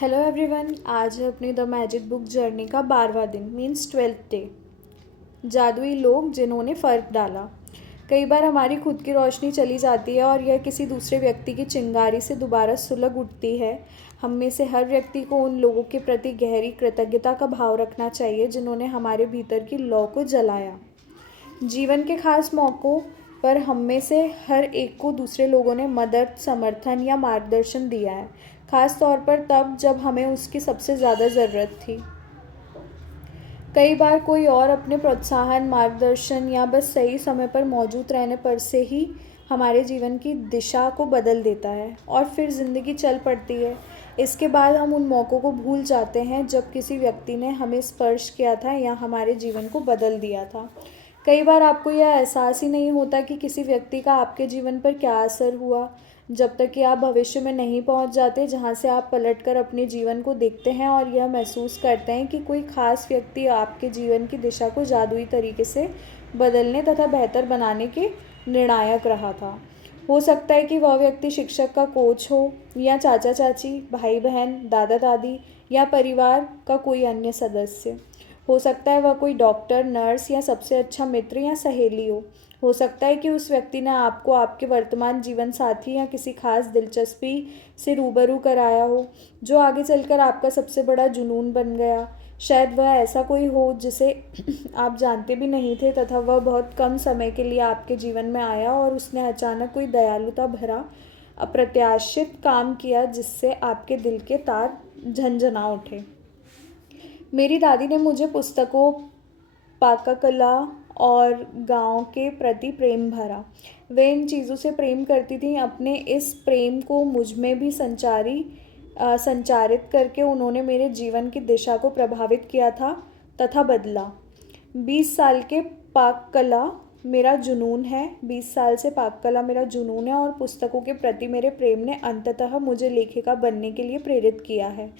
Hello everyone. आज है अपनी द मैजिक बुक जर्नी का 12वां दिन मीन्स 12th डे। जादुई लोग जिन्होंने फ़र्क डाला। कई बार हमारी खुद की रोशनी चली जाती है और यह किसी दूसरे व्यक्ति की चिंगारी से दोबारा सुलग उठती है। हम में से हर व्यक्ति को उन लोगों के प्रति गहरी कृतज्ञता का भाव रखना चाहिए जिन्होंने हमारे भीतर की लौ को जलाया। जीवन के खास मौक़ों पर हम में से हर एक को दूसरे लोगों ने मदद, समर्थन या मार्गदर्शन दिया है, खास तौर पर तब जब हमें उसकी सबसे ज़्यादा ज़रूरत थी। कई बार कोई और अपने प्रोत्साहन, मार्गदर्शन या बस सही समय पर मौजूद रहने पर से ही हमारे जीवन की दिशा को बदल देता है और फिर ज़िंदगी चल पड़ती है। इसके बाद हम उन मौक़ों को भूल जाते हैं जब किसी व्यक्ति ने हमें स्पर्श किया था या हमारे जीवन को बदल दिया था। कई बार आपको यह एहसास ही नहीं होता कि किसी व्यक्ति का आपके जीवन पर क्या असर हुआ, जब तक कि आप भविष्य में नहीं पहुंच जाते जहां से आप पलटकर अपने जीवन को देखते हैं और यह महसूस करते हैं कि कोई खास व्यक्ति आपके जीवन की दिशा को जादुई तरीके से बदलने तथा बेहतर बनाने के निर्णायक रहा था। हो सकता है कि वह व्यक्ति शिक्षक का कोच हो या चाचा चाची, भाई बहन, दादा दादी या परिवार का कोई अन्य सदस्य। हो सकता है वह कोई डॉक्टर, नर्स या सबसे अच्छा मित्र या सहेली हो सकता है कि उस व्यक्ति ने आपको आपके वर्तमान जीवन साथी या किसी खास दिलचस्पी से रूबरू कराया हो जो आगे चलकर आपका सबसे बड़ा जुनून बन गया। शायद वह ऐसा कोई हो जिसे आप जानते भी नहीं थे तथा वह बहुत कम समय के लिए आपके जीवन में आया और उसने अचानक कोई दयालुता भरा अप्रत्याशित काम किया जिससे आपके दिल के तार झंझना उठे। मेरी दादी ने मुझे पुस्तकों, पाककला और गाँव के प्रति प्रेम भरा। वे इन चीज़ों से प्रेम करती थीं। अपने इस प्रेम को मुझ में भी संचारित करके उन्होंने मेरे जीवन की दिशा को प्रभावित किया था तथा बदला। 20 साल के पाककला मेरा जुनून है 20 साल से पाककला मेरा जुनून है और पुस्तकों के प्रति मेरे प्रेम ने अंततः मुझे लेखिका बनने के लिए प्रेरित किया है।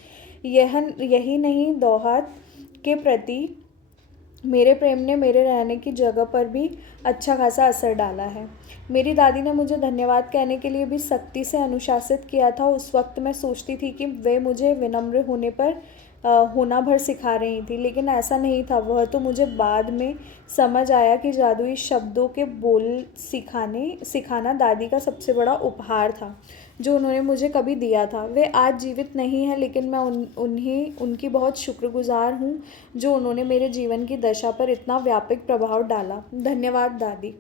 यही नहीं, दोहात के प्रति मेरे प्रेम ने मेरे रहने की जगह पर भी अच्छा खासा असर डाला है। मेरी दादी ने मुझे धन्यवाद कहने के लिए भी सख्ती से अनुशासित किया था। उस वक्त मैं सोचती थी कि वे मुझे विनम्र होना भर सिखा रही थी, लेकिन ऐसा नहीं था। वह तो मुझे बाद में समझ आया कि जादुई शब्दों के बोल सिखाना दादी का सबसे बड़ा उपहार था जो उन्होंने मुझे कभी दिया था। वे आज जीवित नहीं हैं, लेकिन मैं उनकी बहुत शुक्रगुजार हूँ जो उन्होंने मेरे जीवन की दशा पर इतना व्यापक प्रभाव डाला। धन्यवाद दादी।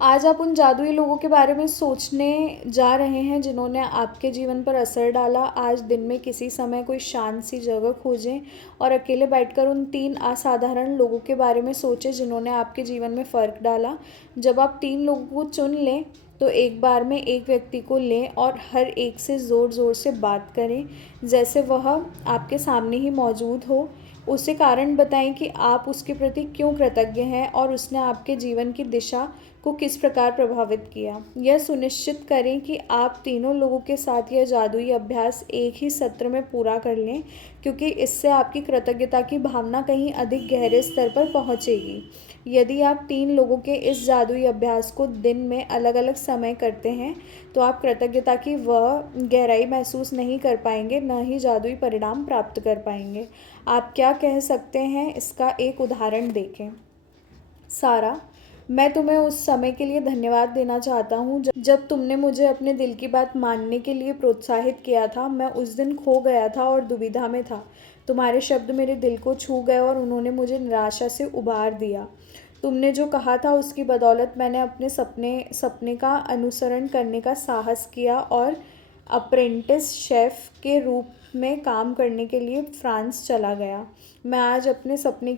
आज आप उन जादुई लोगों के बारे में सोचने जा रहे हैं जिन्होंने आपके जीवन पर असर डाला। आज दिन में किसी समय कोई शांत सी जगह खोजें और अकेले बैठकर उन 3 असाधारण लोगों के बारे में सोचें जिन्होंने आपके जीवन में फ़र्क डाला। जब आप 3 लोगों को चुन लें तो एक बार में एक व्यक्ति को लें और हर एक से ज़ोर ज़ोर से बात करें जैसे वह आपके सामने ही मौजूद हो। उसे कारण बताएं कि आप उसके प्रति क्यों कृतज्ञ हैं और उसने आपके जीवन की दिशा को किस प्रकार प्रभावित किया। यह सुनिश्चित करें कि आप तीनों लोगों के साथ यह जादुई अभ्यास एक ही सत्र में पूरा कर लें, क्योंकि इससे आपकी कृतज्ञता की भावना कहीं अधिक गहरे स्तर पर पहुंचेगी। यदि आप 3 लोगों के इस जादुई अभ्यास को दिन में अलग अलग समय करते हैं तो आप कृतज्ञता की वह गहराई महसूस नहीं कर पाएंगे, न ही जादुई परिणाम प्राप्त कर पाएंगे। आप क्या कह सकते हैं, इसका एक उदाहरण देखें। सारा, मैं तुम्हें उस समय के लिए धन्यवाद देना चाहता हूँ जब तुमने मुझे अपने दिल की बात मानने के लिए प्रोत्साहित किया था। मैं उस दिन खो गया था और दुविधा में था। तुम्हारे शब्द मेरे दिल को छू गए और उन्होंने मुझे निराशा से उबार दिया। तुमने जो कहा था उसकी बदौलत मैंने अपने सपने का अनुसरण करने का साहस किया और अप्रेंटिस शेफ़ के रूप में काम करने के लिए फ्रांस चला गया। मैं आज अपने सपने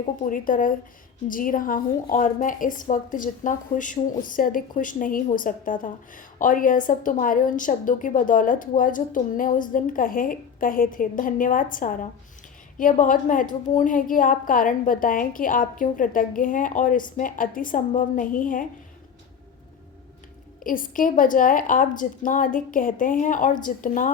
को पूरी तरह जी रहा हूँ और मैं इस वक्त जितना खुश हूँ उससे अधिक खुश नहीं हो सकता था। और यह सब तुम्हारे उन शब्दों की बदौलत हुआ जो तुमने उस दिन कहे थे। धन्यवाद सारा। यह बहुत महत्वपूर्ण है कि आप कारण बताएं कि आप क्यों कृतज्ञ हैं और इसमें अति संभव नहीं है। इसके बजाय आप जितना अधिक कहते हैं और जितना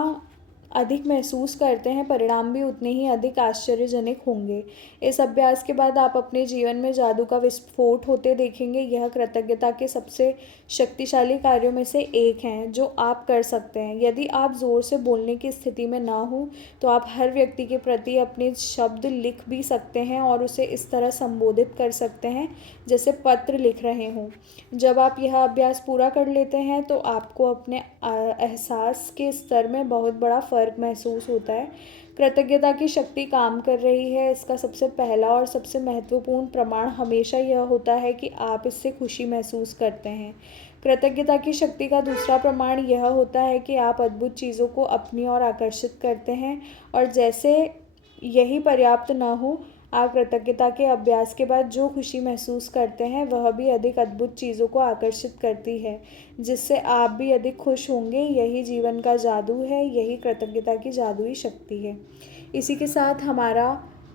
अधिक महसूस करते हैं, परिणाम भी उतने ही अधिक आश्चर्यजनक होंगे। इस अभ्यास के बाद आप अपने जीवन में जादू का विस्फोट होते देखेंगे। यह कृतज्ञता के सबसे शक्तिशाली कार्यों में से एक है जो आप कर सकते हैं। यदि आप ज़ोर से बोलने की स्थिति में ना हो तो आप हर व्यक्ति के प्रति अपने शब्द लिख भी सकते हैं और उसे इस तरह संबोधित कर सकते हैं जैसे पत्र लिख रहे हों। जब आप यह अभ्यास पूरा कर लेते हैं तो आपको अपने एहसास के स्तर में बहुत बड़ा फ़र्क महसूस होता है। कृतज्ञता की शक्ति काम कर रही है, इसका सबसे पहला और सबसे महत्वपूर्ण प्रमाण हमेशा यह होता है कि आप इससे खुशी महसूस करते हैं। कृतज्ञता की शक्ति का दूसरा प्रमाण यह होता है कि आप अद्भुत चीज़ों को अपनी ओर आकर्षित करते हैं, और जैसे यही पर्याप्त न हो, आप कृतज्ञता के अभ्यास के बाद जो खुशी महसूस करते हैं वह भी अधिक अद्भुत चीज़ों को आकर्षित करती है, जिससे आप भी अधिक खुश होंगे। यही जीवन का जादू है, यही कृतज्ञता की जादुई शक्ति है। इसी के साथ हमारा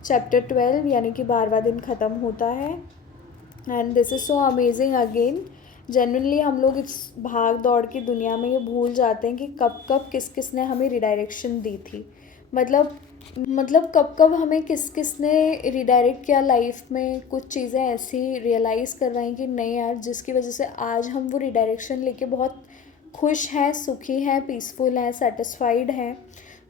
चैप्टर 12 यानी कि 12वां दिन ख़त्म होता है। And this is so amazing again. Genuinely हम लोग इस भाग दौड़ की दुनिया में ये भूल जाते हैं कि कब कब किस किस ने हमें रिडायरेक्शन दी थी। मतलब कब कब हमें किस किस ने रिडायरेक्ट किया लाइफ में, कुछ चीज़ें ऐसी रियलाइज़ करवाई कि नहीं यार, जिसकी वजह से आज हम वो रिडायरेक्शन लेके बहुत खुश हैं, सुखी हैं, पीसफुल हैं, सेटिस्फाइड हैं।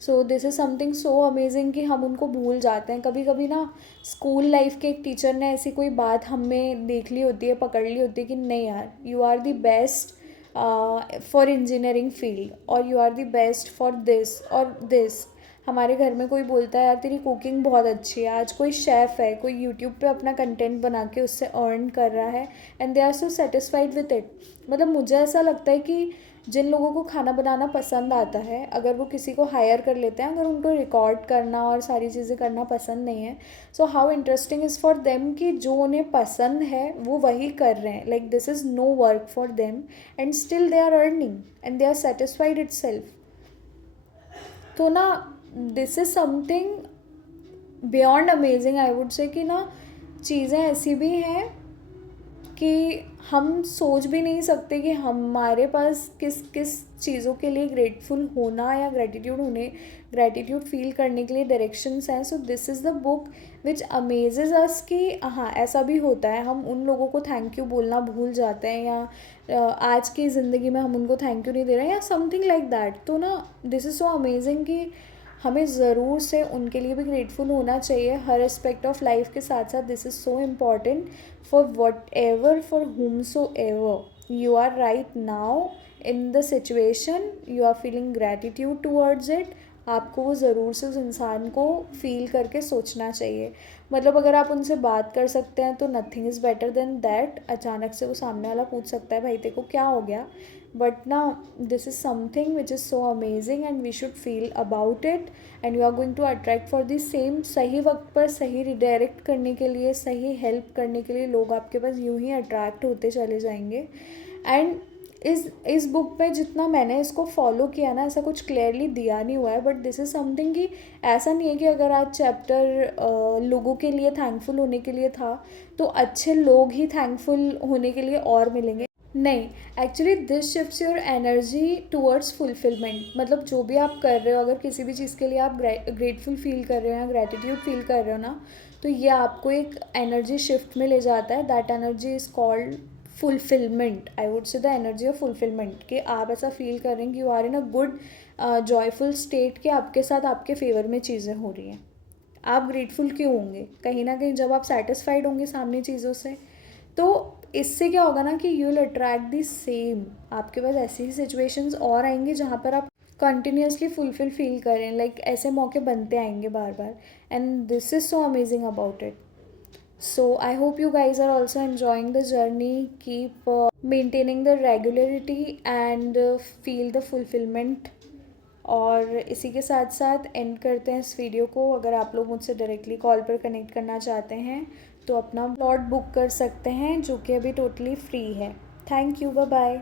So this is something so amazing कि हम उनको भूल जाते हैं। कभी कभी ना स्कूल लाइफ के एक टीचर ने ऐसी कोई बात हमें देख ली होती है, पकड़ ली होती है कि नहीं यार, you are the best for engineering field, और you are the best for this और दिस। हमारे घर में कोई बोलता है यार तेरी कुकिंग बहुत अच्छी है, आज कोई शेफ़ है, कोई यूट्यूब पे अपना कंटेंट बना के उससे अर्न कर रहा है, and they are so satisfied with it. मतलब मुझे ऐसा लगता है कि जिन लोगों को खाना बनाना पसंद आता है, अगर वो किसी को हायर कर लेते हैं, अगर उनको रिकॉर्ड करना और सारी चीज़ें करना पसंद नहीं है, so how interesting is for them कि जो उन्हें पसंद है वो वही कर रहे हैं। Like this is no work for them and still they are earning and they are satisfied itself. तो ना this is something beyond amazing, I would say कि ना चीज़ें ऐसी भी हैं कि हम सोच भी नहीं सकते कि हमारे पास किस किस चीज़ों के लिए ग्रेटफुल होना या ग्रेटिट्यूड फील करने के लिए डायरेक्शंस हैं। So this is the book which amazes us कि हाँ ऐसा भी होता है, हम उन लोगों को थैंक यू बोलना भूल जाते हैं, या आज की ज़िंदगी में हम उनको थैंक यू नहीं दे रहे हैं या समथिंग लाइक दैट। तो ना दिस इज़ सो अमेजिंग कि हमें ज़रूर से उनके लिए भी ग्रेटफुल होना चाहिए हर एस्पेक्ट ऑफ लाइफ के साथ साथ। This is so important for what ever, for whom so ever you are right now in the situation, you are feeling gratitude towards it, आपको वो ज़रूर से उस इंसान को फील करके सोचना चाहिए। मतलब अगर आप उनसे बात कर सकते हैं तो nothing is better than that. अचानक से वो सामने वाला पूछ सकता है भाई तेरे को क्या हो गया, बट ना this is something which is so amazing and we should feel about it, and you are going to attract for the same. सही वक्त पर सही रिडायरेक्ट करने के लिए, सही हेल्प करने के लिए लोग आपके पास यूं ही अट्रैक्ट होते चले जाएंगे। एंड इस बुक पे जितना मैंने इसको फॉलो किया ना, ऐसा कुछ क्लियरली दिया नहीं हुआ है, बट दिस इज़ समथिंग कि ऐसा नहीं है कि अगर आज चैप्टर लोगों के लिए थैंकफुल होने के लिए था तो अच्छे लोग ही थैंकफुल होने के लिए और मिलेंगे। नहीं, actually this shifts your energy towards fulfilment. मतलब जो भी आप कर रहे हो, अगर किसी भी चीज़ के लिए आप ग्रेटफुल फील कर रहे हो या ग्रेटिट्यूड फील कर रहे हो ना, तो ये आपको एक एनर्जी शिफ्ट में ले जाता है। That energy is called fulfilment. I would say the energy of fulfilment, कि आप ऐसा फील कर रहे हैं कि you are in a good joyful state, कि आपके साथ आपके फेवर में चीज़ें हो रही हैं। आप ग्रेटफुल क्यों होंगे? कहीं ना कहीं जब आप सेटिस्फाइड होंगे सामने चीज़ों से, तो इससे क्या होगा ना कि you will attract the same. आपके पास ऐसी ही सिचुएशंस और आएंगी जहाँ पर आप कंटिन्यूसली फुलफिल फील करें। लाइक ऐसे मौके बनते आएंगे बार बार, and this is so amazing about it. So I hope you guys are also enjoying the journey. Keep maintaining the regularity and feel the fulfillment. और इसी के साथ साथ एंड करते हैं इस वीडियो को। अगर आप लोग मुझसे डायरेक्टली कॉल पर कनेक्ट करना चाहते हैं तो अपना स्लॉट बुक कर सकते हैं, जो कि अभी टोटली फ्री है। Thank you, bye bye.